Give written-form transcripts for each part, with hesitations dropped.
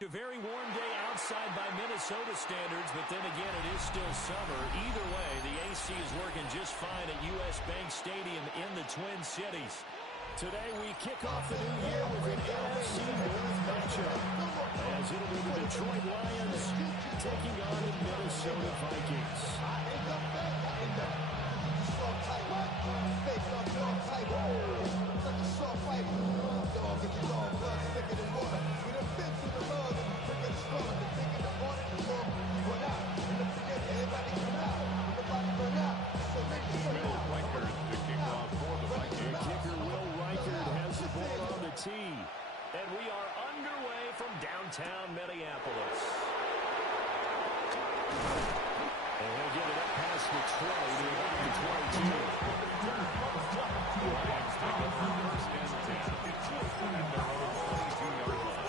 A very warm day outside by Minnesota standards, but then again, it is still summer. Either way, the AC is working just fine at U.S. Bank Stadium in the Twin Cities. Today, we kick off the new year with an NFC North matchup, as it'll be the Detroit Lions taking on the Minnesota Vikings. And we are underway from downtown Minneapolis. And he'll get it up past the 20 to about the 22. Lions pick up the first and 10 at their own 22-yard line.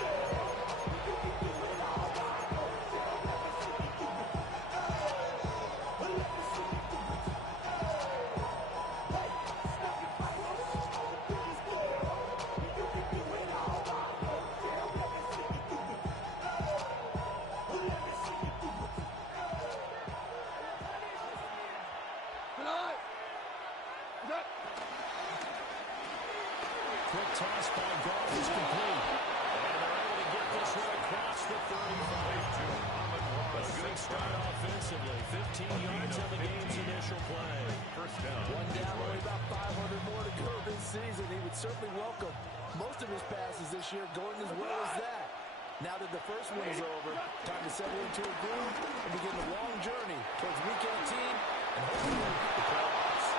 Certainly welcome most of his passes this year going as well as that. Now that the first one is over, time to settle into a groove and begin the long journey towards Week 18 and hopefully the playoffs.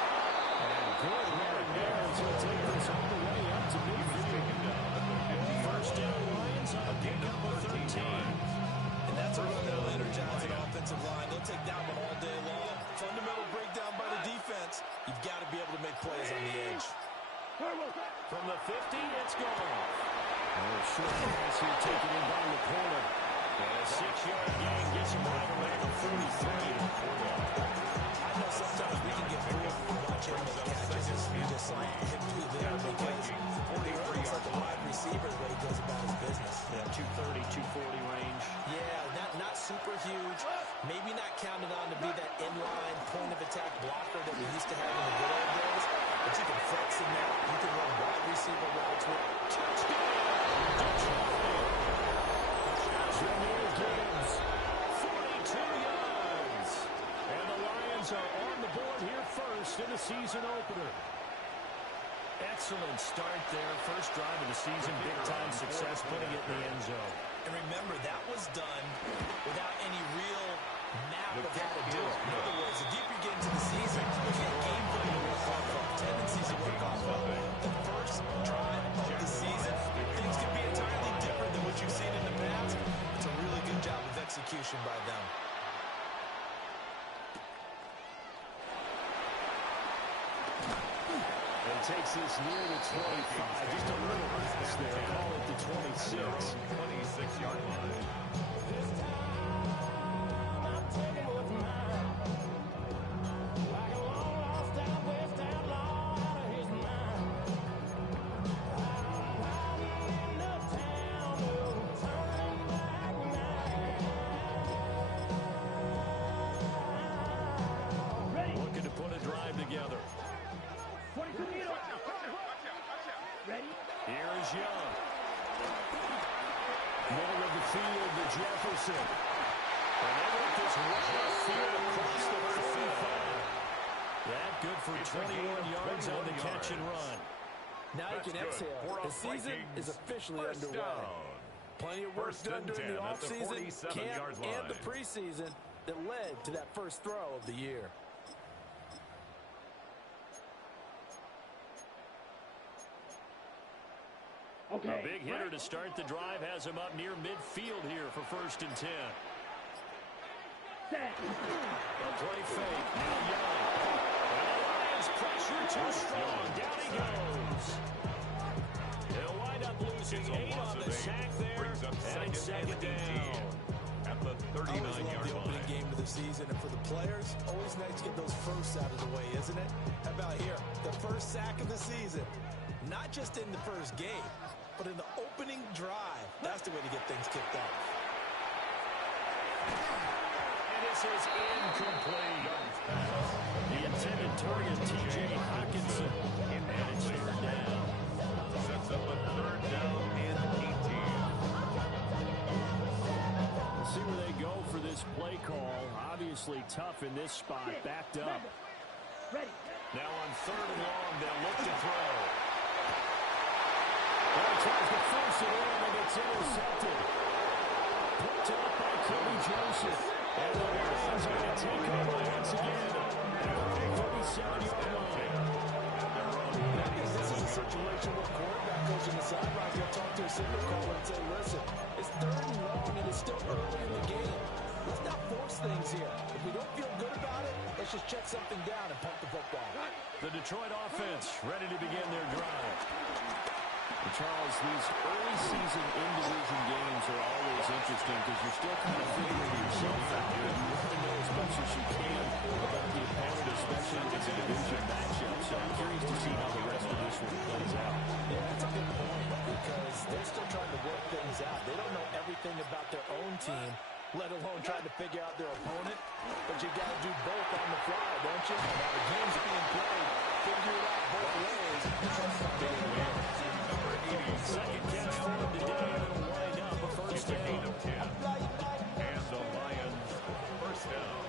And good running there as he'll take this all the way up to midfield. First down Lions on a pickup of 13. And that's a run that'll energize an offensive line. They'll take that one all day long. Fundamental breakdown by the defense. You've got to be able to make plays on the edge. From the 50, it's gone. Short pass here taken in by the corner. And a 6-yard gain gets him right around the 43. I know sometimes we can get bored watching him make catches. You just saw him do there because he runs like a wide receiver the way he goes about his business. Yeah, 230, 240 range. Yeah, not super huge. Maybe not counted on to be that inline point-of-attack blocker that we used to have in the good old days. But you can flex in that. You can run wide receiver routes with touchdown. Jameer Gibbs, 42 yards. And the Lions are on the board here first in the season opener. Excellent start there. First drive of the season. Big-time success putting it in the end zone. And remember, that was done without any real map of how to do it. In other words, the deeper you get into the season, you get game plan to work off of, tendencies to work off of. The first drive of the season, things can be entirely different than what you've seen in the past. It's a really good job of execution by them. And takes this near the 25. Just a little pass there. Call it the 26. 26-yard line. This time I'm taking what's mine. Like a long lost out west outlaw out of his mind. I'm riding into town, no turning back now. Ready? Looking to put a drive together. 22 meters. Ready? Here is Young. Middle of the field to Jefferson. And they work this right upfield across the 45. That good for 21 yards on the catch and run. Now you can exhale. The season is officially underway. Plenty of work done during the offseason, camp, and the preseason that led to that first throw of the year. Okay. A big hitter to start the drive has him up near midfield here for 1st and 10. Set. A play fake. Now Young. And the Lions pressure too strong. Down he goes. They'll wind up losing 8 on the sack there. And it's 2nd down. At the 39-yard line. The opening game of the season, and for the players, always nice to get those firsts out of the way, isn't it? How about here? The first sack of the season. Not just in the first game, but in the opening drive, that's the way to get things kicked off. And this is incomplete. The intended target, T.J. Hawkinson. And it's third down. Sets up a third down and 18. We'll see where they go for this play call. Obviously tough in this spot, backed up. Now on third and long, they'll look to throw. Well, tries to force it in, and it's intercepted. Picked up by Kobe Joseph. And the Lions are going to take over once again. At the 37-yard line. This is a situation where quarterback goes in the sidelines. He'll talk to a signal caller and say, listen, it's third and long, and it's still early in the game. Let's not force things here. If we don't feel good about it, let's just check something down and pump the football. The Detroit offense ready to begin their drive. And Charles, these early season in-division games are always interesting because you're still kind of figuring yourself out. You want to know as much as you can about the opponent, especially when it's a division matchup. So I'm curious to see how the rest of this one plays out. Yeah, that's a good point because they're still trying to work things out. They don't know everything about their own team, let alone trying to figure out their opponent. But you got to do both on the fly, don't you? Now the game's being played, figure it out both ways, and try to find a win. Second catch for him today, and it'll wind up a first down. And the Lions first down.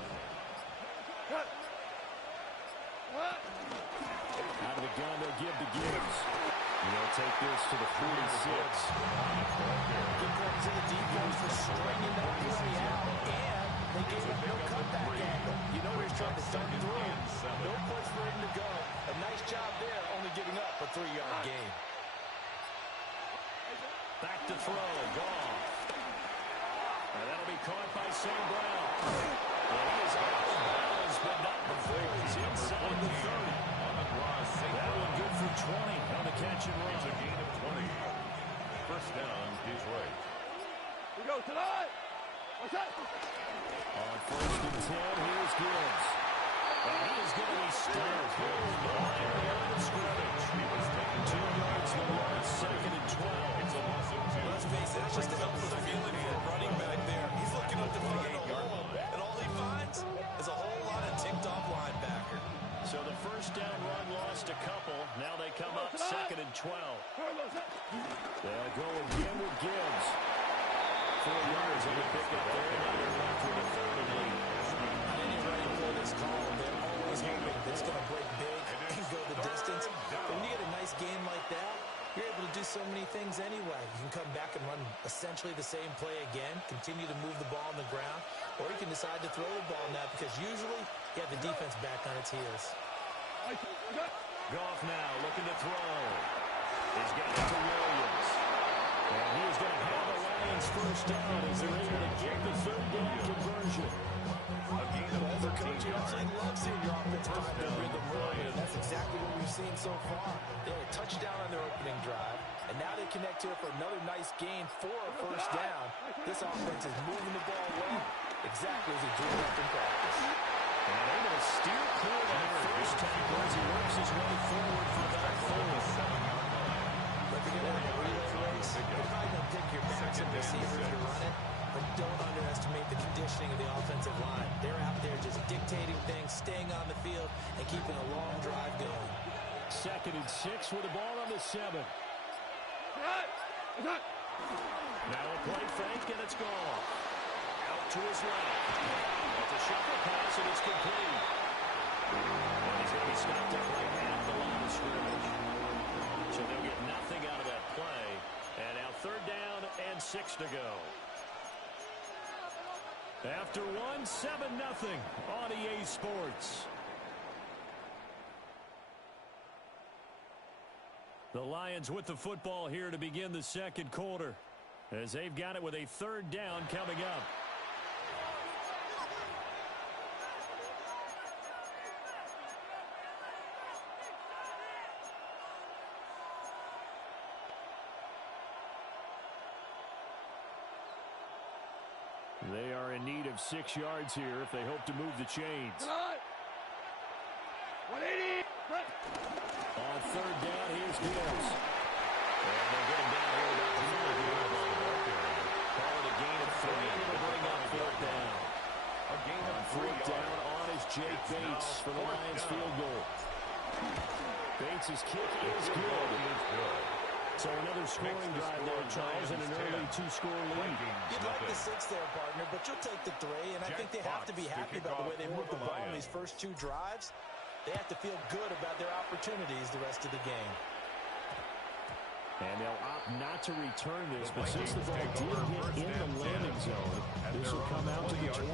Out of the gun, they'll give to Gibbs. And they'll take this to the 46. Good credit to the defense for stringing that play out, and they gave up no comeback angle. You know he's trying to dunk through. No place for him to go. A nice job there, only giving up a 3-yard gain. Back to throw, Goff. And that'll be caught by Sam Brown. And he is out of bounds, but not before he's inside the 30. That one good for 20 on the catch and run. It's a gain of 20. First down, Detroit. We go tonight. What's that? On first and 10, here's Gibbs. And he is going to be stopped behind the line of scrimmage. He was taken 2 yards to the line, second and 12. It's a loss of 2. Let's face it, that's just a helpless feeling for a running back there. He's looking up to find a hole, and all he finds is a whole lot of ticked-off linebacker. So the first down run lost a couple. Now they come up second and 12. They'll go again with Gibbs. 4 yards on the pickup there. Now they're left with a third and 8. I didn't even ready for this call. They're always hoping that it's going to break big and go the distance. But when you get a nice game like that, you're able to do so many things anyway. You can come back and run essentially the same play again, continue to move the ball on the ground, or you can decide to throw the ball now because usually you have the defense back on its heels. Goff now looking to throw. He's got it to Williams. And he is going to have the Lions first down as they're able to get the third down conversion. As a coach, you absolutely love seeing your offense find their rhythm early, and that's exactly what we've seen so far. They had a touchdown on their opening drive, and now they connect here for another nice gain for a first down. This offense is moving the ball well, exactly as he drew up in practice. And able to steer clear of that first tackle as he works his way forward for that fourth. But to get out of the relay race, you're probably going to pick your backs and receivers to run it, but don't underestimate the conditioning of the offensive line. They're out there just dictating things, staying on the field, and keeping a long drive going. Second and 6 with the ball on the 7. Now a play fake, and it's gone. Out to his left. It's a shuffle pass, and it's complete. And he's going to be stopped up right at the line of scrimmage. So they'll get nothing out of that play. And now third down and 6 to go. After one, 7-0 on EA Sports. The Lions with the football here to begin the second quarter, as they've got it with a third down coming up. They are in need of 6 yards here if they hope to move the chains. 180. On third down, here's Gibbs. And they'll get him down here about the 5-yard line. Call it a gain of 3, and it'll bring up fourth down. A gain of Fourth down on is Jake Bates for the Lions field goal. Bates' kick is good. So another scoring drive there, Charles, and an early 2-score lead. You'd like the 6 there, partner, but you'll take the 3, and I think they have to be happy about the way they moved the ball in these first 2 drives. They have to feel good about their opportunities the rest of the game. And they'll opt not to return this, but since the ball did get in the landing zone, this will come out to the 20.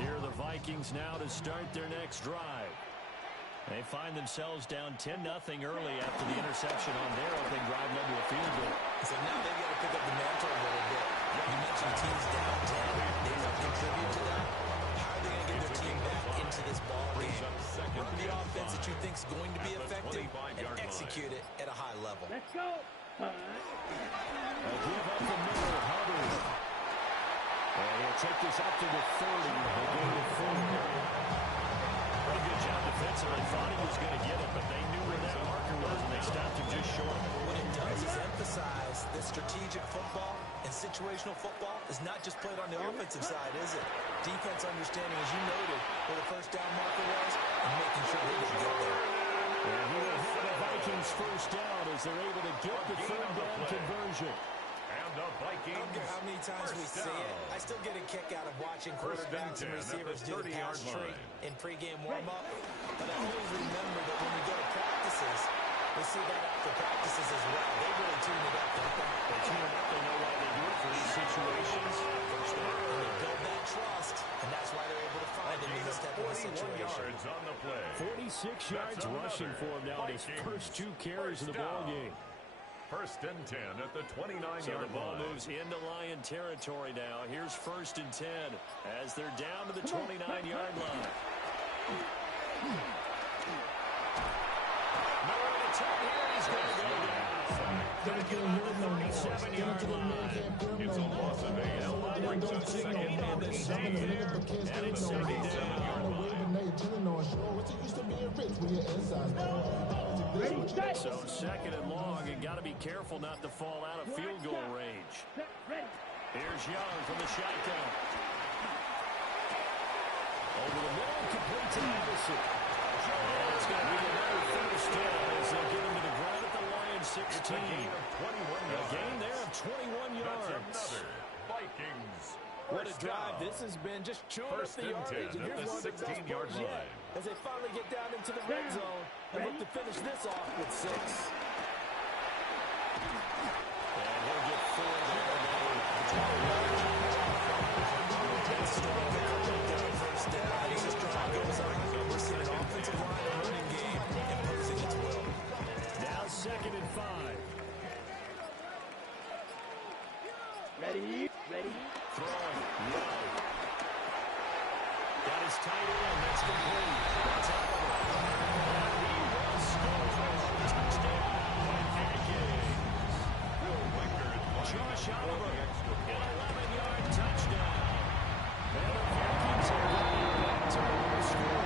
Here are the Vikings now to start their next drive. They find themselves down 10-0 early after the interception on their opening drive led to a field goal. So now they've got to pick up the mantle a little bit. You mentioned teams down 10. They don't contribute to that. How are they going to get their team back into this ball game? Run the offense that you think is going to be effective and execute it at a high level. Let's go. A give up the middle, Hubbard. And he'll take this up to the 30. The gain of 4. Pretty good job defensively. Thought he was going to get it, but they knew where that marker was, and they stopped him just short. What it does is emphasize that strategic football and situational football is not just played on the offensive side, is it? Defense understanding, as you noted, where the first down marker was and making sure they didn't get there. And he will have the Vikings first down as they're able to get the third down conversion. And the Vikings. I don't care how many times we say it, I still get a kick out of watching quarterbacks and receivers do the pass tree in pregame warm-up. But I always remember that when we go to practices, we see that after practices as well. They really tune it up, don't they? They tune it up. They know why they do it for these situations. First down. And they build that trust, and that's why they're able to find him in this type of a situation. Yards on the play. 46 yards rushing for him now in his first 2 carries of the ball game. First and 10 at the 29-yard So the ball line. moves into Lion territory now. Here's first and 10 as they're down to the 29-yard line. Miller in attack here. He's going to go down. Going to get on the 37-yard line. It's a loss of 8. And brings up second on the same here. And it's second down. So second and long, and got to be careful not to fall out of field goal range. Here's Young from the shotgun. Over the middle, complete to Madison. And it's going to be another first down as they get him to the ground at the Lions 16. A gain there of 21 yards. Vikings. What a drive this has been, just chewing up the yardage. And here's one of the best parts yet, as they finally get down into the red zone and look to finish this off with 6. And he'll get 4 there. That's strong first down. As this drive goes on, we're seeing an offensive line and running game imposing its will. Now second and 5. Ready? Throwing. Young. Got his tight end. That's complete. That's Oliver. And he will score for a touchdown. Vikings. Josh Oliver. An 11-yard touchdown. And the Vikings are going back to the score.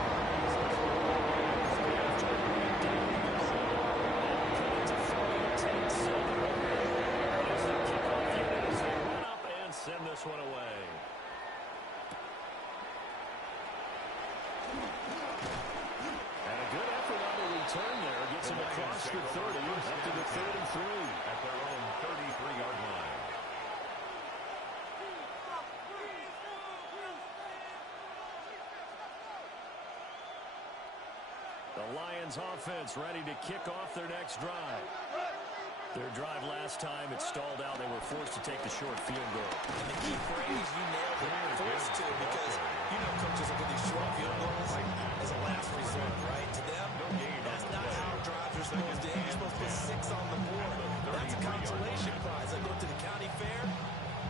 After a great down the middle. And cut it to 30-10-7. As they kick off the end as they run up and send this one away. And a good effort on the return there. Gets him across the 30, up to the 33. At their own 33-yard line. The Lions offense ready to kick off their next drive. Their drive last time, it stalled out. They were forced to take the short field goal. And the key phrase, you nailed it, forced to, because you know coaches look at these short field goals as a last resort, right? To them, that's not how drives are supposed to end. You're supposed to put 6 on the board. That's a consolation prize. I go to the county fair.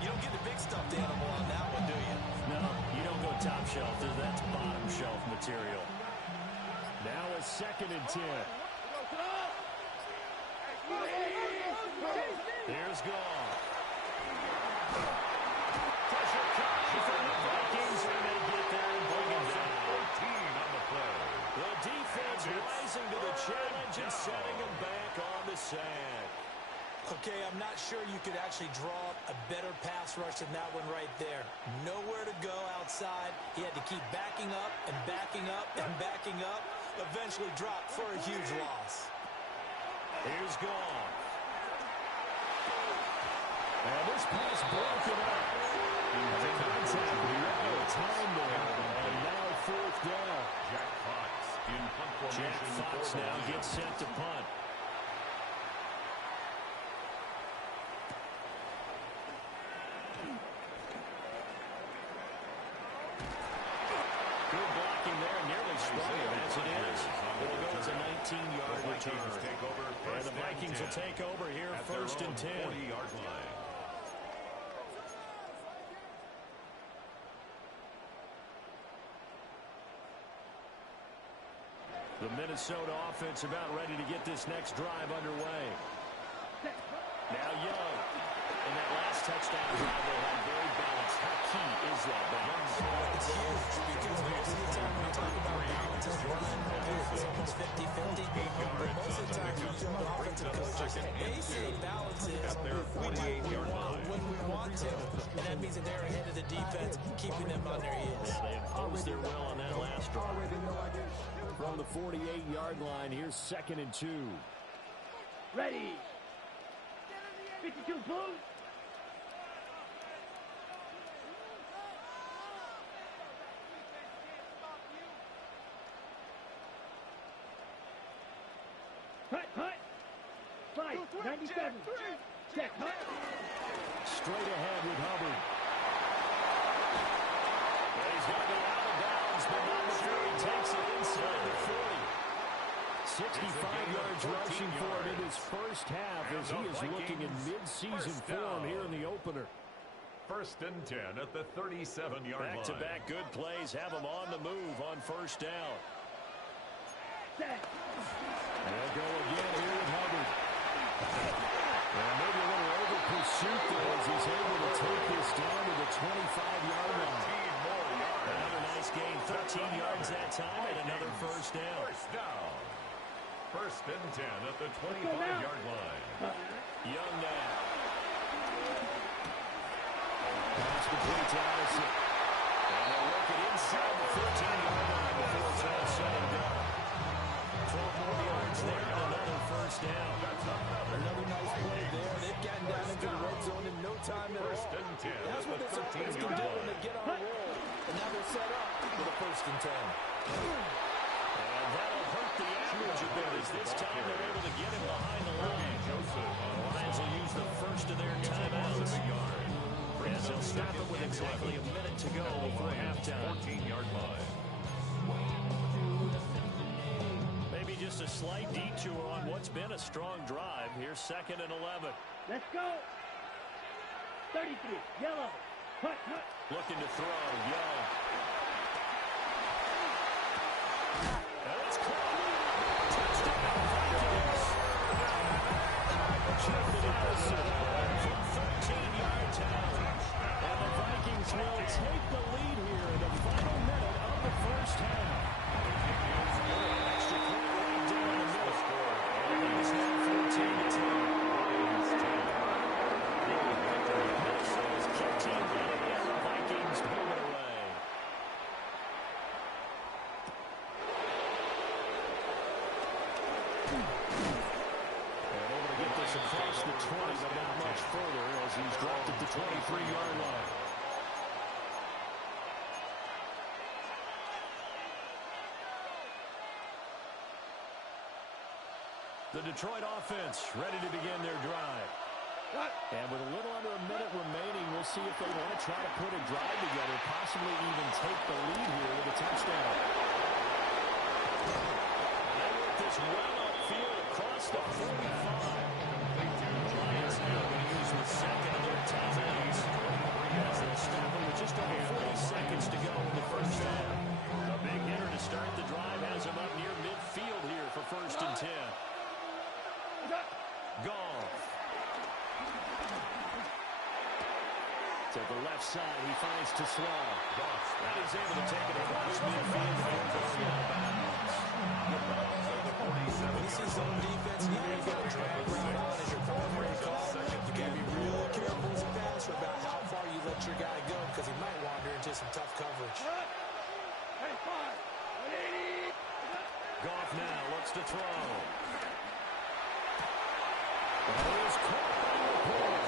You don't get the big stuffed animal on that one, do you? No, you don't go top shelf. That's bottom shelf material. Now a second and 10. Here's Gall. Pressure coming from the Vikings, and they get there and bring him down. 14 on the play. The defense sack. Okay, I'm not sure you could actually draw up a better pass rush than that one right there. Nowhere to go outside. He had to keep backing up and backing up and backing up. Eventually dropped for a huge loss. Here's Goff. And this pass broken up. The contact with time there. And now fourth down. Jack Fox in punt formation. Jack Fox now gets sent to punt. Good blocking there, nearly sprung him as it is. It'll go as a 19-yard return. And the Vikings will take over here first and 10. 40-yard line. The Minnesota offense about ready to get this next drive underway. Now Young. And that last touchdown drive they had very balanced. How key is that balance? It's huge because most of the time when you talk about balance, it's almost 50-50. But most of the time when you talk about offensive coaches, they say balance is we do what we want when we want to. And that means that they're ahead of the defense, keeping them on their heels. They imposed their will on that last drive. From the 48-yard line, here's 2nd and 2. Ready. 52 Blue. Hut. 5, 97. Check, hut. Straight ahead with Hubbard. Well, he's going to be out of bounds, but not before he takes it inside the 40. 65 yards rushing for him in his first half as he is looking in mid-season form here in the opener. 1st and 10 at the 37-yard line. Back-to-back good plays have him on the move on first down. Set. They'll go again here with Hubbard. And maybe a little over pursuit there as he's able to take this down to the 25-yard line. Another nice gain, 13 yards that time, and another first down. First down. 1st and 10 at the 25-yard line. Young now. Pass complete to Addison. And they'll work it inside the 13-yard line before it's all said and done. 12 more yards there and another first down. Another nice play there. They've gotten down into the red zone in no time at all. 1st and 10 That's at what the this offense can 13-yard do line. when they get on a roll. And now they're set up with a 1st and 10. And that'll hurt the average a bit as this time they're able to get him behind the line. The Lions will use the first of their timeouts. As they'll stop it with exactly a minute to go before halftime. 14-yard line. Maybe just a slight detour on what's been a strong drive. Here's 2nd and 11. Let's go. 33. Yellow. Hut. Looking to throw. Young. And it's caught. Touchdown, Vikings. Jeff Addison from 13 yards out. And the Vikings will take the lead here in the final minute of the first half. Extra point right down the middle. And it is now 14-10. Minnesota's key team running in. The Vikings move it away. And able to get this across the 20, but not much further as he's dropped at the 23-yard line. The Detroit offense ready to begin their drive. And with a little under a minute remaining, we'll see if they want to try to put a drive together, possibly even take the lead here with a touchdown. And they work this well upfield across the 45. Lions now going to use the 2nd of their timeouts. As they'll stop them with just over 40 seconds to go in the first half. A big hitter to start the drive has him up near midfield here for 1st and 10. Goff. To the left side, he finds Tesla. And he's able to take it across midfield before going out of bounds. This is zone defense. You know you've got a drag route on as your primary call. You got to be real careful as a passer about how far you let your guy go because he might wander into some tough coverage. Goff now looks to throw. He's caught by McCoy.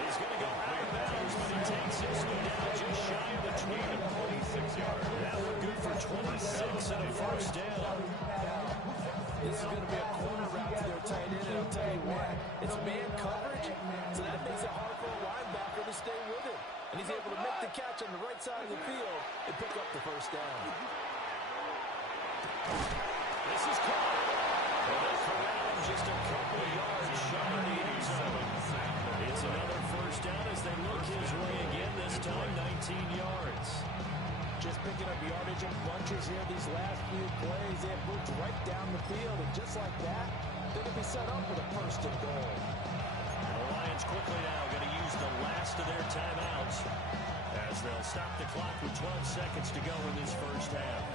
He's going to go out of bounds, but he takes this one down just shy of the 26 yards. That one good for 26 and a first down. This is going to be a corner route to their tight end, and I'll tell you what, it's man coverage, so that makes it hard for a linebacker to stay with it. And he's able to make the catch on the right side of the field and pick up the first down. This is caught. And they'll corral him just a couple of yards shy of the end zone. It's another first down as they look his way again, this time 19 yards. Just picking up yardage in bunches here these last few plays. They have moved right down the field, and just like that, they're going to be set up with a first and goal. And the Lions quickly now going to use the last of their timeouts as they'll stop the clock with 12 seconds to go in this first half.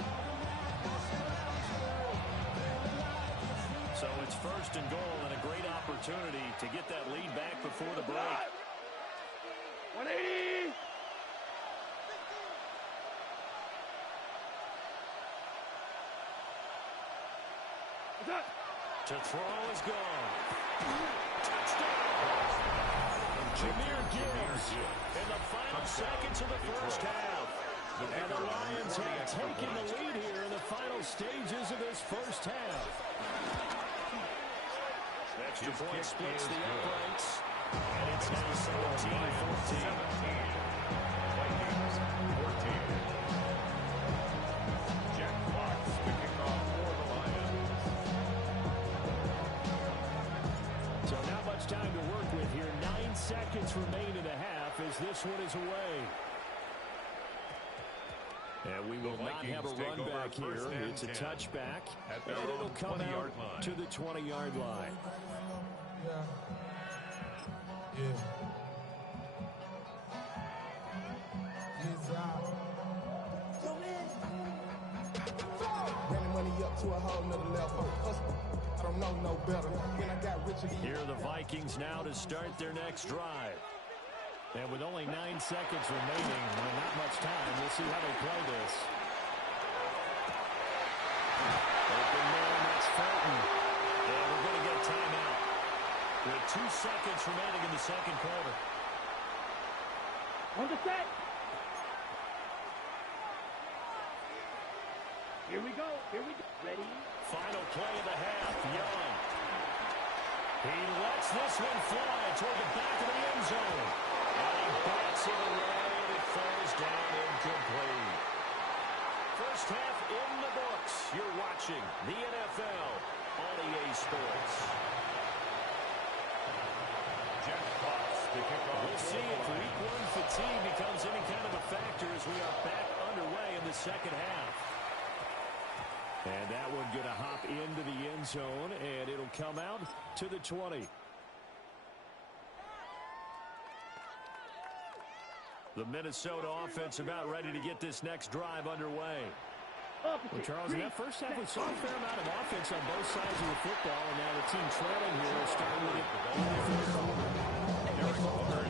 So it's first and goal and a great opportunity to get that lead back before the break. 180. To throw is gone. Touchdown! Jahmyr Gibbs in the final seconds of the first half. And the Lions have taken the lead here in the final stages of this first half. Extra point splits the uprights. And it's now 17-14. Vikings 14. Jack Fox kicking off for the Lions. So not much time to work with here. 9 seconds remain in the half as this one is away. And we will not have a run back here. It's a touchback, and it'll come out to the 20-yard line. Running money up to a whole nother level. I don't know no better. When I got richer, Here are the Vikings now to start their next drive. And with only 9 seconds remaining, well, not much time, we'll see how they play this. Open man, that's Fulton. And we're going to get a timeout. With 2 seconds remaining in the second quarter. on the set. Here we go. Here we go. Ready? Final play of the half, Young. He lets this one fly toward the back of the end zone. And he bats it away, and it falls down incomplete. First half in the books. You're watching the NFL on EA Sports. Jack Fox to kick off. We'll see if week one fatigue becomes any kind of a factor as we are back underway in the second half. And that one going to hop into the end zone, and it'll come out to the 20. The Minnesota offense about ready to get this next drive underway. Well, Charles, in that first half, we saw a fair amount of offense on both sides of the football, and now the team trailing here is starting with it in the fourth quarter.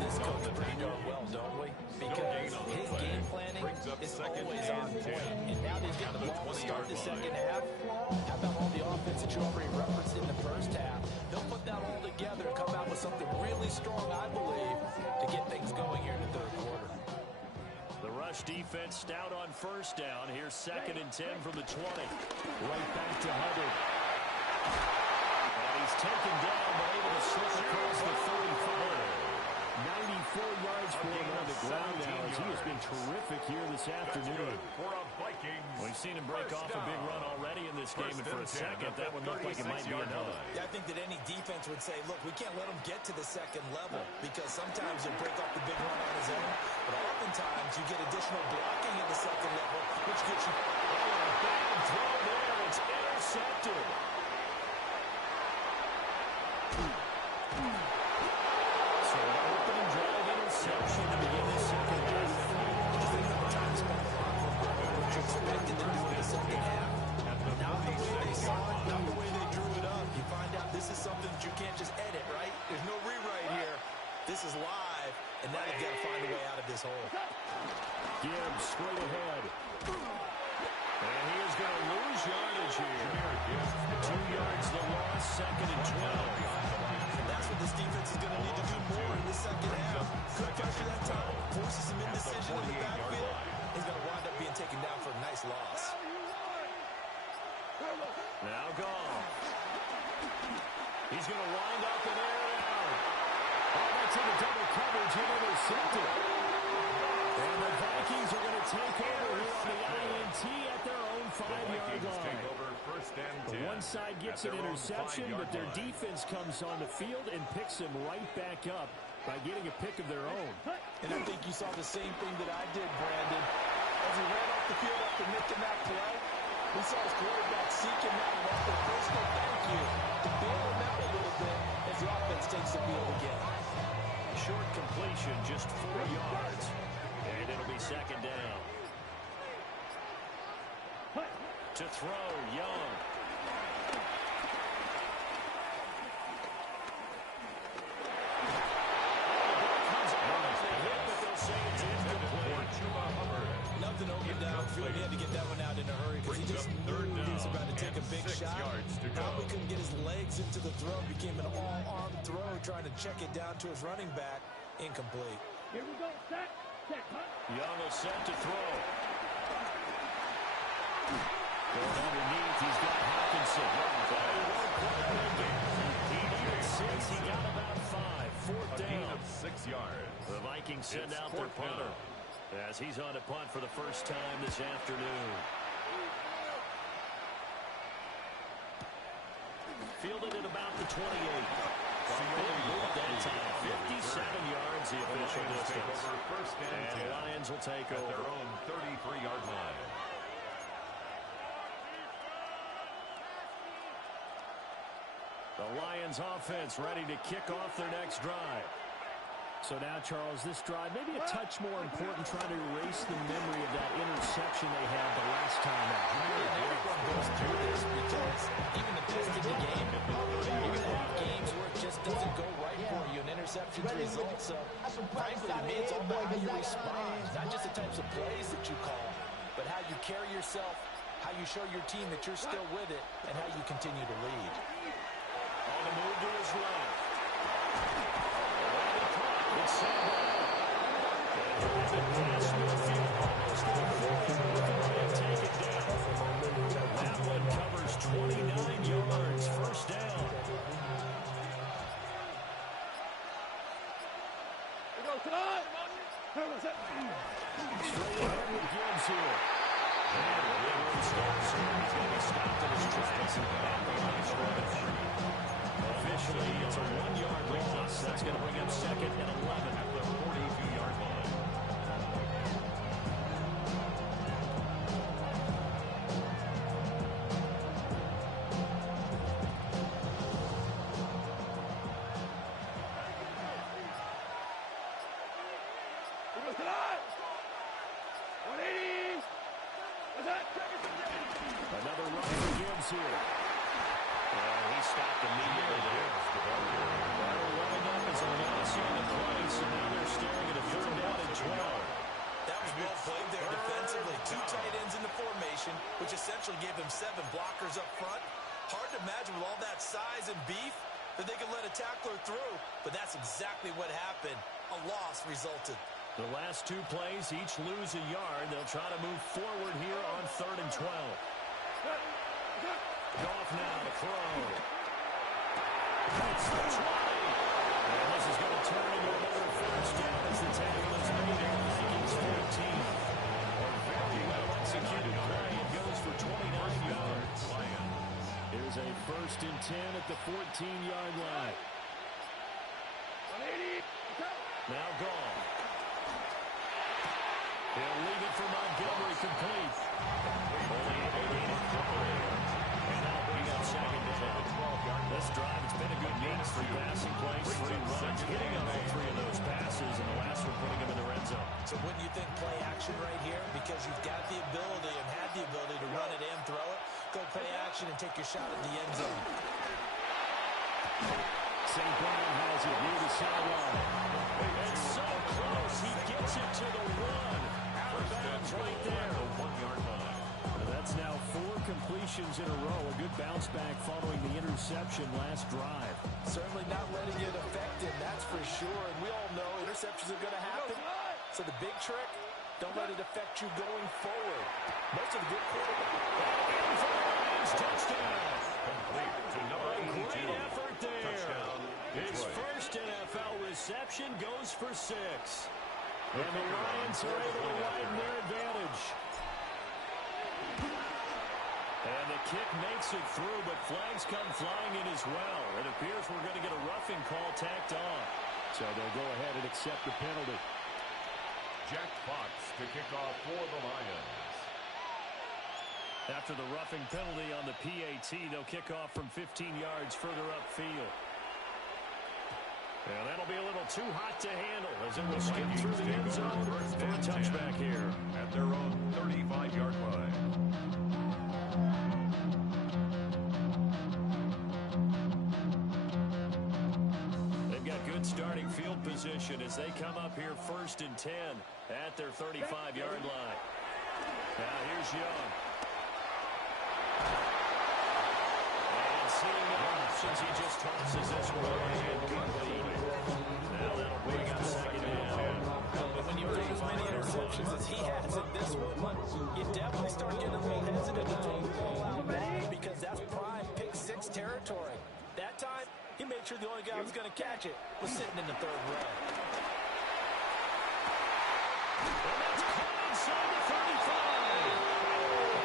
This coach pretty darn well, don't we? Because his game planning is always on point. And now they've got the ball to start the second half. How about all the offense that you already referenced in the first half? They'll put that all together and come out with something really strong, I believe, to get things going here in the third quarter. The rush defense stout on first down. Here's 2nd and 10 from the 20. Right back to Hubbard. And he's taken down, but able to slip across the 35. 94 yards for him on the ground now as he has been terrific here this afternoon. We've seen him break off a big run already in this game, and for a second, that would look like it might be another. Yeah, I think that any defense would say, look, we can't let him get to the second level because sometimes he'll break off the big run on his own, but oftentimes you get additional blocking at the second level, which gets you... Oh, a bad throw there. It's intercepted. So an opening drive interception to begin the second half. Just think of the time spent on what you expected to do in the second half. Not the way find a way out of this hole. Gibbs straight ahead. And he is going to lose yardage here. 2 yards the loss, 2nd and 12. That's what this defense is going to need to do more in the second half. Good pressure that time, forces some indecision in the backfield. He's going to wind up being taken down for a nice loss. Now Goff. He's going to wind up and air it out. Oh, that's in the double coverage and intercepted. And the Vikings are going to take over here on the INT at their own 5-yard line. The one side gets an interception, but their defense comes on the field and picks them right back up by getting a pick of their own. And I think you saw the same thing that I did, Brandon. As he ran off the field after making that play, we saw his quarterback seek him out and offer a personal thank you to bail him out a little bit as the offense takes the field again. Short completion, just 4 yards. And it'll be 2nd down. To throw, Young. Nothing open downfield. He had to get that one out in a hurry because he just knew he was about to take a big shot. Probably couldn't get his legs into the throw. Became an all-arm throw, trying to check it down to his running back. Incomplete. Here we go. Set. Young is set to throw. Going underneath, he's got Hawkinson. But he won't quite make it. He needed 6. He got about 5. 4th down. 6 yards. The Vikings send out their punter as he's on a punt for the first time this afternoon. Fielded at about the 28. That time, 57 yards the official distance. And the Lions will take over. Their own 33-yard line. The Lions offense ready to kick off their next drive. So now, Charles, this drive maybe a touch more important, trying to erase the memory of that interception they had the last time out. Everyone goes through this because even the best in the game, you're going to have games where it just doesn't go right for you, and interceptions result. So, frankly, to me, it's all about how you respond. Not just the types of plays that you call, but how you carry yourself, how you show your team that you're still with it, and how you continue to lead. On the move to his left. It's Sam Brown. Drives it past midfield, almost to the 40, before they take it down. That one covers 29 yards, 1st down. Straight ahead with Gibbs here. And the big one starts here. He's going to be stopped in his tracks at the line of scrimmage. Officially, it's a 1-yard loss. That's going to bring up 2nd and 11 at the 42-yard line. Another run for Gibbs here. He stopped immediately there. That'll wind up as a loss on the play, so now they're staring at a 3rd down and 12. That was well played there defensively. 2 tight ends in the formation, which essentially gave them 7 blockers up front. Hard to imagine with all that size and beef that they could let a tackler through, but that's exactly what happened. A loss resulted. The last 2 plays, each lose a yard. They'll try to move forward here on 3rd and 12. Goff now to throw. That's the 20. And this is going to turn into another 1st down as the tackle is made at Vikings 14. A very well executed play. It goes for 29 yards. Here's a 1st and 10 at the 14-yard line. Now Goff. He'll leave it for Montgomery complete. Only able to gain it quickly. And that'll bring up 2nd down. This drive, it's been a good means for passing plays, 3 runs, hitting on all 3 of those passes, and the last one putting him in the red zone. So wouldn't you think play action right here? Because you've got the ability and had the ability to run it and throw it. Go play action and take your shot at the end zone. St. Brown has it near the sideline. It's so close. close. He gets it to the one. Out of bounds right there. The 1-yard line. That's now 4 completions in a row. A good bounce back following the interception last drive. Certainly not letting it affect him, that's for sure. And we all know interceptions are going to happen. So the big trick, don't let it affect you going forward. Most of the good quarterbacks. Touchdown. Complete to number 82. Great effort there. Touchdown. His first NFL reception goes for 6. And the Lions are able to widen their advantage. And the kick makes it through, but flags come flying in as well. It appears we're going to get a roughing call tacked on. So they'll go ahead and accept the penalty. Jack Fox to kick off for the Lions. After the roughing penalty on the PAT, they'll kick off from 15 yards further upfield. And that'll be a little too hot to handle as it will skip through the end zone for a touchback here. At their own 35-yard line. They've got good starting field position as they come up here 1st and 10 at their 35-yard line. Now here's Young. And seeing no options, he just tosses this one incomplete. Now that'll bring up 2nd down. But when you throw as many interceptions as he has in this one, you definitely start getting a little hesitant to throw the ball out wide because that's prime pick 6 territory. That time, he made sure the only guy who was going to catch it was sitting in the 3rd row. And that's caught inside the 35.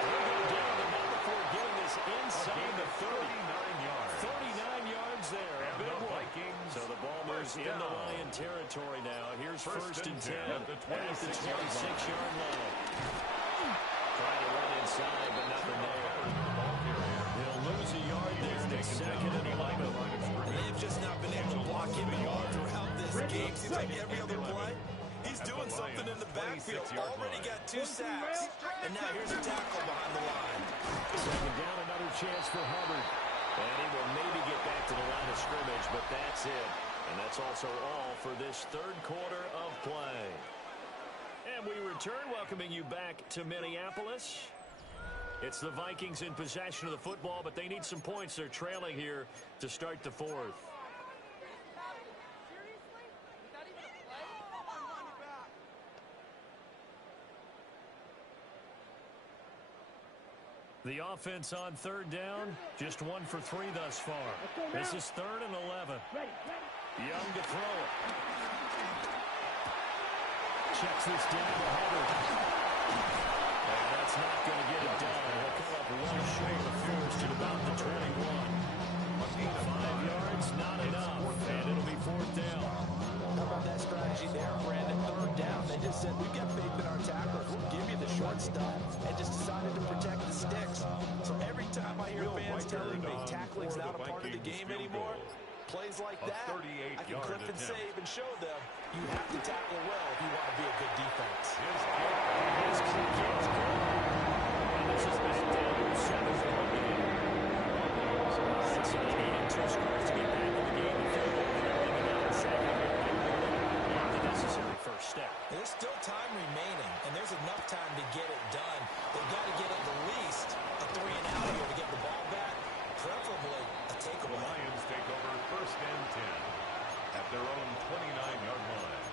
They'll go down the number 4, getting this inside the 30. 39 yards. 39 yards there. A big one. So the ball moves into Lion territory now. Here's 1st and 10 at the 26-yard line. Trying to run inside, but nothing there. They'll lose a yard there, and it's 2nd and 11. They've just not been able to block him at all throughout this game. Seems like every other play, he's doing something in the backfield. Already got 2 sacks, and now here's a tackle behind the line. 2nd down, another chance for Hubbard. And he will maybe get back to the line of scrimmage, but that's it. And that's also all for this 3rd quarter of play. And we return, welcoming you back to Minneapolis. It's the Vikings in possession of the football, but they need some points. They're trailing here to start the 4th. The offense on 3rd down, just 1 for 3 thus far. This is 3rd and 11. Young to throw it. Checks this down to Hubbard. And that's not going to get it done. He'll come up 1 short of first at about the 21. 5 yards, not enough. And it'll be 4th down. How about that strategy there, Brandon? 3rd down. They just said, we've got faith in our tacklers. We'll give you the short stuff. And just decided to protect the sticks. So every time I hear fans telling me tackling's not a part of the game anymore, plays like that, I can clip and save and show them you have to tackle well if you want to be a good defense. His kick is good. And this is back down to 7 for Hubbard. So Lions needing 2 scores to get back in the game. The necessary first step. There's still time remaining, and there's enough time to get it done. They've got to get at the least a 3 and out here to get the ball back, preferably a takeaway. The Lions take over 1st and 10 at their own 29-yard line.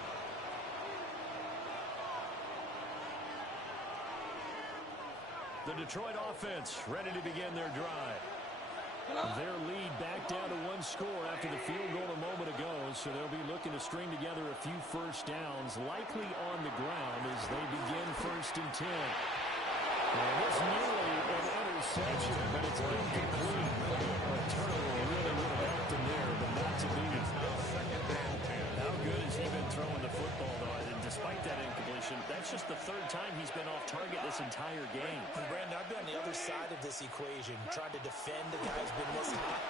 The Detroit offense ready to begin their drive. Their lead back down to 1 score after the field goal a moment ago, so they'll be looking to string together a few first downs, likely on the ground as they begin 1st and 10. And this nearly an interception, but it's incomplete. A turnover really would have helped him there, but not to be. How good has he been throwing the football, though? And despite that incompletion, that's just the 3rd time he's been off target this entire game. And Brandon, I've been on the other side of this equation, trying to defend a guy who's been this hot,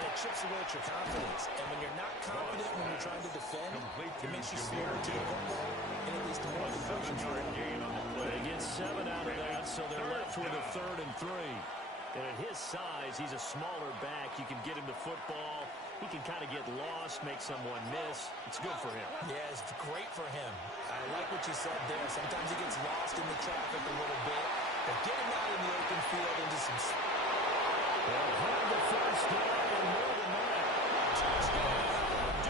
and it chips away at your confidence. And when you're not confident when you're trying to defend, it makes you slower to the football, and it leads to more deflections. They get 7 out of that, so they're left with a 3rd and 3. And at his size, he's a smaller back. You can get him the football He can kind of get lost, make someone miss. It's good for him. Yeah, it's great for him. I like what you said there. Sometimes he gets lost in the traffic a little bit, but get him out in the open field into some... They'll have the first down and more than that. Touchdown,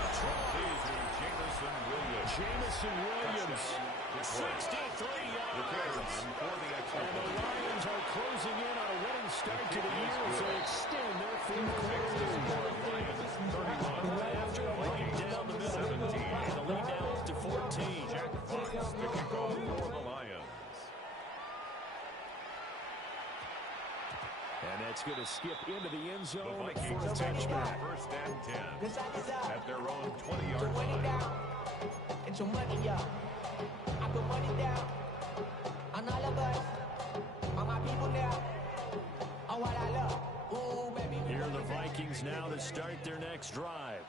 Detroit. Jameson Williams. 63 yards. And the Lions are closing in on a winning start to the year as they extend their fourth quarter lead. After running down the middle, and the lead now is to 14. Jack Fox, the kickoff for the Lions. And that's going to skip into the end The zone Vikings for a touchback. first and 10 at their own 20-yard line. Get your money up. I put money down on all of us, on my people now, on what I love. Ooh, baby. Here are the Vikings now to start their next drive.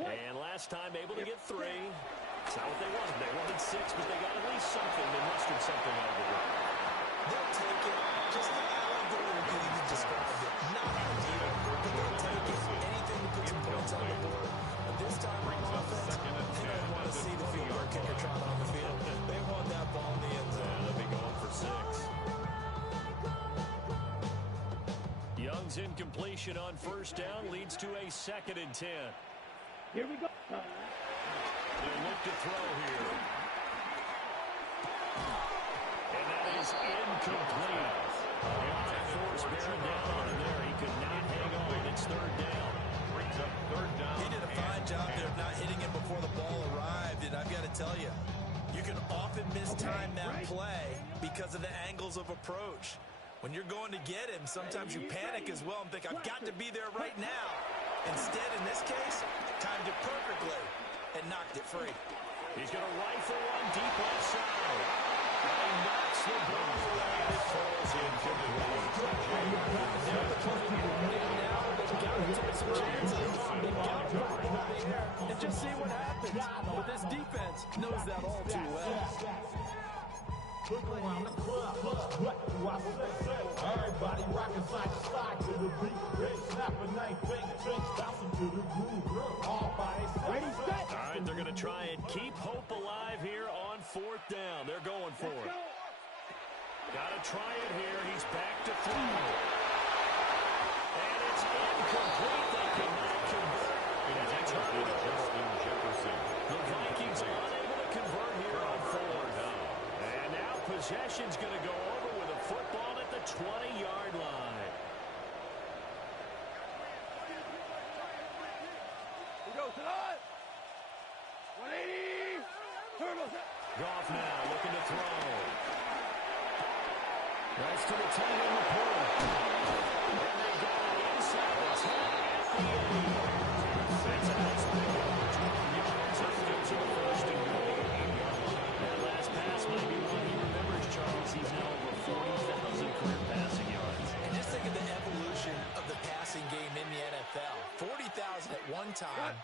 And last time able to get 3. It's not what they wanted. They wanted 6, but they got at least something. They mustered something out of the way. They'll take it. Just I like the way you described it. Not ideal, but they'll take it. Anything to put some points on the board. But this time on offense, they don't want to see the field goal kicker trot on the field. They want that ball in the end zone. They'll be going for 6. Young's incompletion on first down leads to a 2nd and 10. Here we go. They look to throw here. And that is incomplete. A lot of force bearing down on him there. He could not hang on. It's 3rd down. Brings up 3rd down. He did a fine job there of not hitting him before the ball arrived, and I've got to tell you, you can often mistime that play because of the angles of approach. When you're going to get him, sometimes you panic as well and think, I've got to be there right now. Instead, in this case, timed it perfectly and knocked it free. He's going to rifle one deep left side. And he knocks the ball away. It falls incomplete. And just see what happens. But this defense knows that all too well. Look around the club, what do I say? Everybody rockin' side to side to the beat. They snap a knife, bang, bouncing to the groove. All by themselves. All right, they're going to try and keep hope alive here on 4th down. They're going for it. Got to try it here. He's back to throw. And it's incomplete. They cannot convert. The Vikings are unable to convert here on 4th. And now possession's going to go over with a football at the 20-yard line. We go to the 180. Turtles. Goff now looking to throw. That's to the tight end report. And they got it inside the 10 at the 8. That's a nice pick up. 12 yards up to the first and goal. That last pass might be one he remembers, Charles. He's now over 40,000 career passing yards. And just think of the evolution of the passing game in the NFL. 40,000 at one time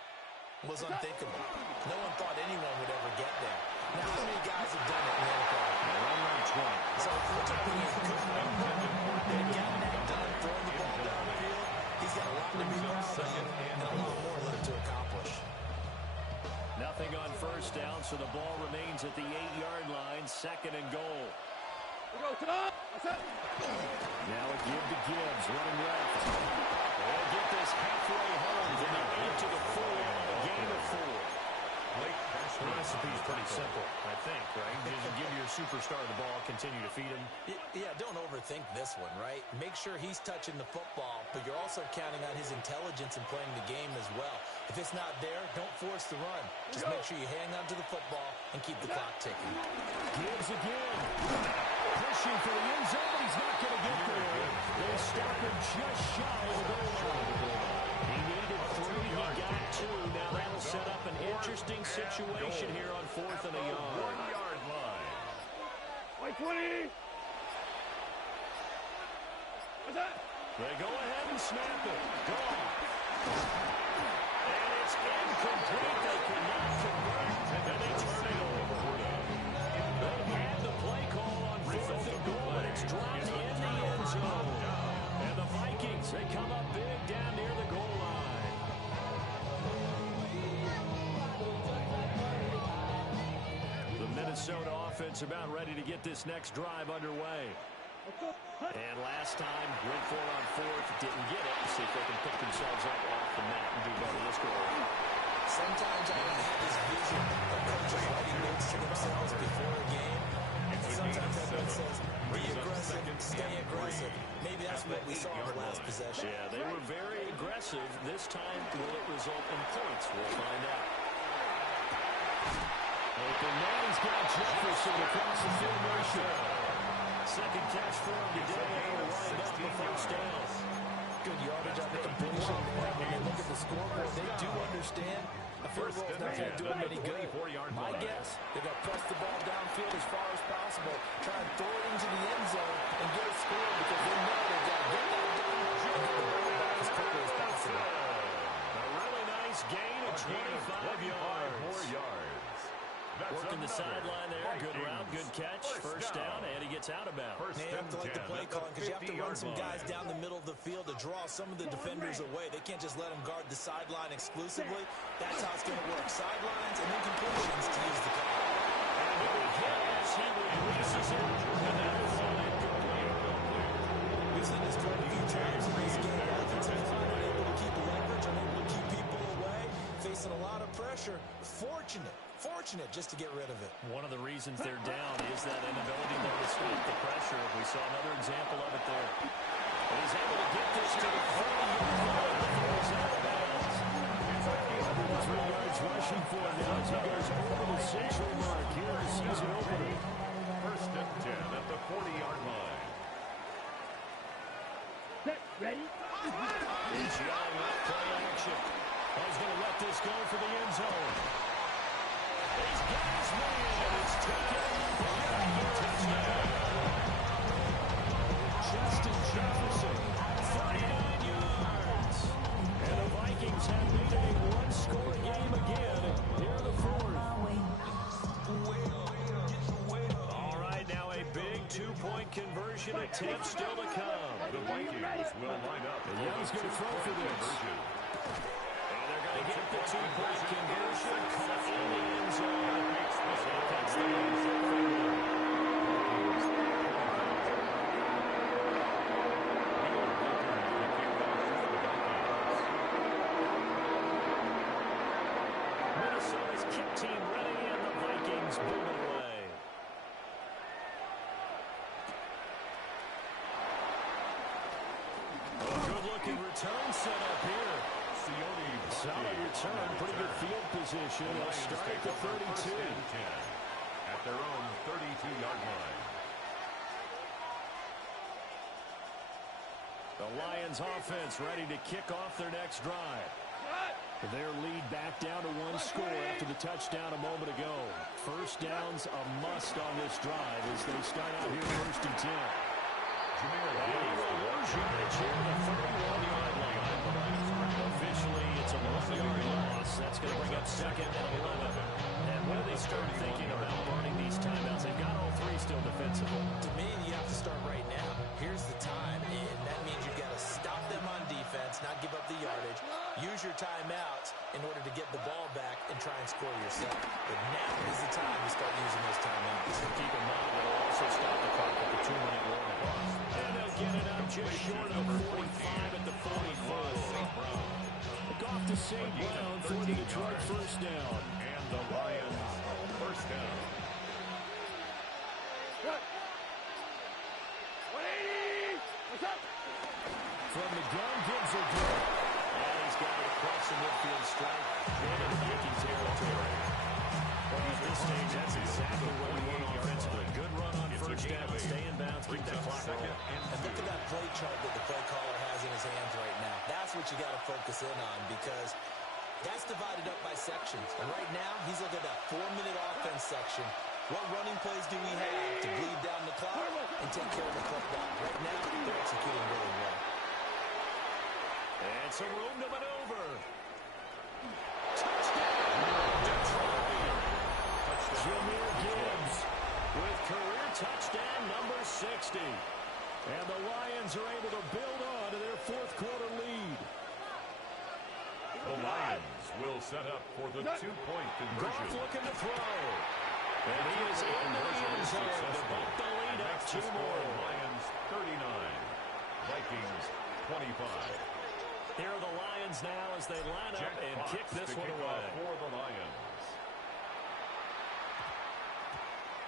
was unthinkable. No one thought anyone would ever get there. Now, how many guys have done it in the NFL? Around 20. So, we're talking a good number. And getting that done, throwing the ball down the field, he's got a lot to be proud of and a lot more left to accomplish. Nothing on first down, so the ball remains at the 8-yard line, 2nd and goal. We go to the. Now a give to Gibbs, running left. They'll get this halfway home from the 8 to the 4, a gain of 4. The recipe is pretty simple, I think, right? Just give your superstar the ball, continue to feed him. Yeah, don't overthink this one, right? Make sure he's touching the football, but you're also counting on his intelligence in playing the game as well. If it's not there, don't force the run. Just make sure you hang on to the football and keep the clock ticking. Gibbs again. Pushing for the end zone, but he's not going to get there. They stop him just shy of the goal line. He needed 3, he got 2. Now that'll set up an interesting situation here on 4th and a yard. 1-yard line. 20. What's that? They go ahead and snap it. Gone. And it's incomplete. They cannot convert. And then they turn it over. They had the play call on 4th and goal, but it's dropped in the end zone. And the Vikings, they come up big down near the goal line. Minnesota offense about ready to get this next drive underway. And last time, went for it on fourth, didn't get it. See if they can pick themselves up off the mat and do better this go. Sometimes I have this vision of coaches writing notes to themselves before a game. And sometimes that note says, be aggressive, stay aggressive. Maybe that's what we saw in the last possession. Yeah, they were very aggressive. This time, will it result in points? We'll find out. Open man, he's got Jefferson across the formation. Second catch for him today, and he'll wind up the first down. Good yardage on the completion. When they look at the scoreboard, they do understand a field goal is not going to do them any good. My guess, they're going to press the ball downfield as far as possible, try and throw it into the end zone and get a score because they know they've got to get that done and get the ball back as quickly as possible. A really nice gain of 25 yards. Working the sideline there. Good route, good catch. First down, and he gets out of bounds. They have to like the play calling because you have to run some guys down the middle of the field to draw some of the defenders away. They can't just let them guard the sideline exclusively. That's how it's going to work. Sidelines and then completions to use the clock. And here he has. He releases it. And that is all it goes. We've seen this quite a few times in this game. Offensive line unable to keep leverage, unable to keep people away, facing a lot of pressure. Fortunate just to get rid of it. One of the reasons they're down is that inability to stop the pressure. We saw another example of it there. And he's able to get this to the 40-yard line before he's out of bounds. 3 yards rushing for him now as he goes over the century mark here in the season opener. First and 10 at the 40-yard line. Ready? It's Young with play action. He's going to let this go for the end zone. He's got his man. It's taken for a touchdown. Justin Jefferson, 39 yards. And the Vikings have made it a one-score game again here in the fourth. All right, now a big two-point conversion attempt still to come. The Vikings will line up. And Young's going to throw for this. And they're going to get the two-point conversion caught in the end zone. That's the end zone. Minnesota's kick team ready, and the Vikings move away. A good-looking return set up here. Solid return, pretty good field position. They'll start at the 32. At their own 32-yard line. The Lions offense ready to kick off their next drive. Their lead back down to one score after the touchdown a moment ago. First down's a must on this drive as they start out here first and 10. Officially, it's a 1-yard loss. That's going to bring up second and 11. And when do they start thinking about burning these timeouts? They've got all three still defensively. To me, you have to start right now. Here's the time, and that means you've got to stop them on defense, not give up the yardage. Use your timeouts in order to get the ball back and try and score yourself. But now is the time to start using those timeouts. So keep in mind that it'll also stop the clock at the 2-minute warning. And they'll get it up just short of 45 at the 44. Off to St. Brown for the Detroit first down. And the Lions first down. From the gun, Gibbs will do it. And he's got it across the midfield stripe into Viking territory. Well, at this stage, that's exactly what we want offensively. Good run on first down, stay in bounds, keep that clock rolling. And look at that play chart that the play caller has in his hands right now. That's what you got to focus in on because that's divided up by sections. And right now, he's looking at that 4-minute offense section. What running plays do we have to bleed down the clock and take care of the clock down? Right now, they're executing really well. And some room to maneuver. Touchdown! Detroit! Jahmyr Gibbs with career touchdown number 60. And the Lions are able to build on to their fourth-quarter lead. The Lions will set up for the two-point conversion. Goff looking to throw. And he is into the end zone to bump the lead up 2 more. Lions 39, Vikings 25. Here are the Lions now as they line up and kick this one away. For the Lions.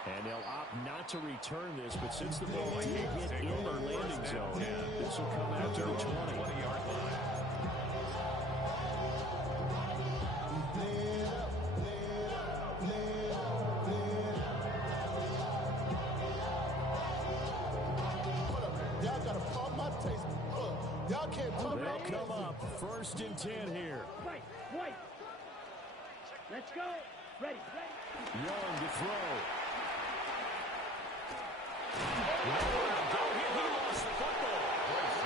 And they'll opt not to return this, but since the ball did hit in their landing zone, this will come out to the 20-yard line. Y'all gotta pump my taste. Y'all can't pump my taste. They'll come up 1st and 10 here. Right. Let's go. Ready. Young to throw. He lost the football.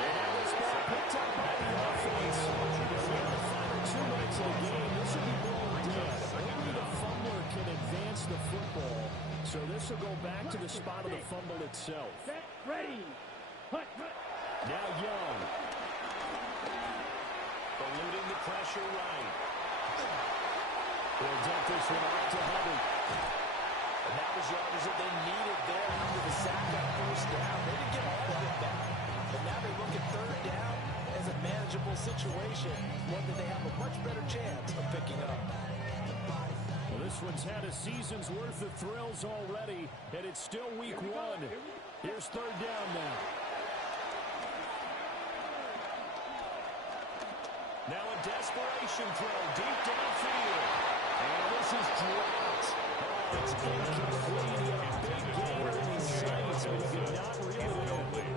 And this ball picked up by the offense. In the final 2 minutes of the game, this will be blown dead. Only the fumbler can advance the football, so this will go back to the spot of the fumble itself. Set. Ready. Hut. Now Young. Eluding the pressure right. They'll dump this one out to Hubbard. And that was yardage that they needed there after the sack on 1st down. They didn't get all of it back. But now they look at 3rd down as a manageable situation, one that they have a much better chance of picking up. Well, this one's had a season's worth of thrills already, and it's still week 1. Here's 3rd down now. Now a desperation throw deep downfield. And this is dropped. Oh, it's incomplete. He had a big gainer in his sights, but he could not reel it in.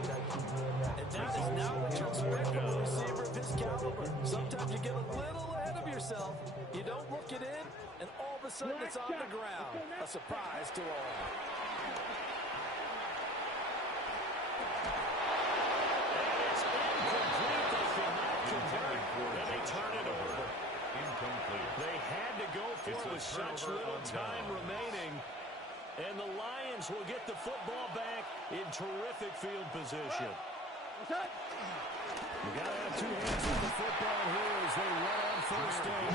And that is not what you expect from a receiver of his caliber. Sometimes you get a little ahead of yourself. You don't look it in, and all of a sudden it's on the ground. A surprise to all. They had to go for it with such little time remaining. And the Lions will get the football back in terrific field position. What's up? You got to have 2 hands on the football here as they run on 1st down.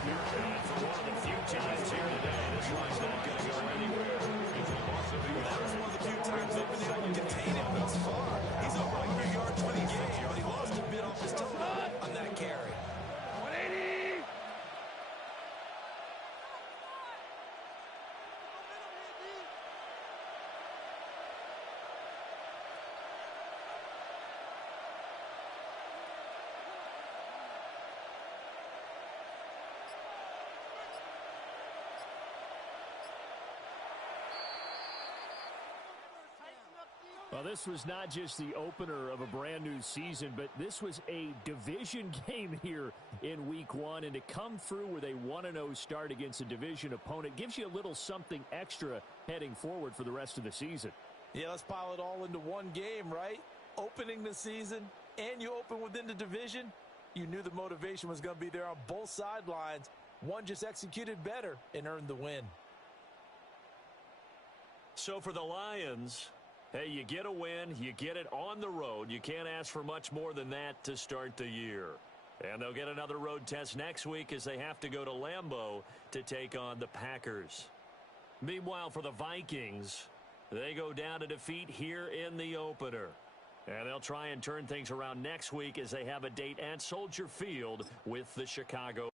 And for one of the few times here today, this line's not going to go anywhere. That was one of the few times they've been able to contain him thus far. He's over 100 yards for the game, but he lost a bit off his toe on that carry. 180. Well, this was not just the opener of a brand new season, but this was a division game here in week 1. And to come through with a 1-0 start against a division opponent gives you a little something extra heading forward for the rest of the season. Yeah, let's pile it all into one game, right? Opening the season, and you open within the division. You knew the motivation was going to be there on both sidelines. One just executed better and earned the win. So for the Lions, hey, you get a win, you get it on the road. You can't ask for much more than that to start the year. And they'll get another road test next week as they have to go to Lambeau to take on the Packers. Meanwhile, for the Vikings, they go down to defeat here in the opener. And they'll try and turn things around next week as they have a date at Soldier Field with the Chicago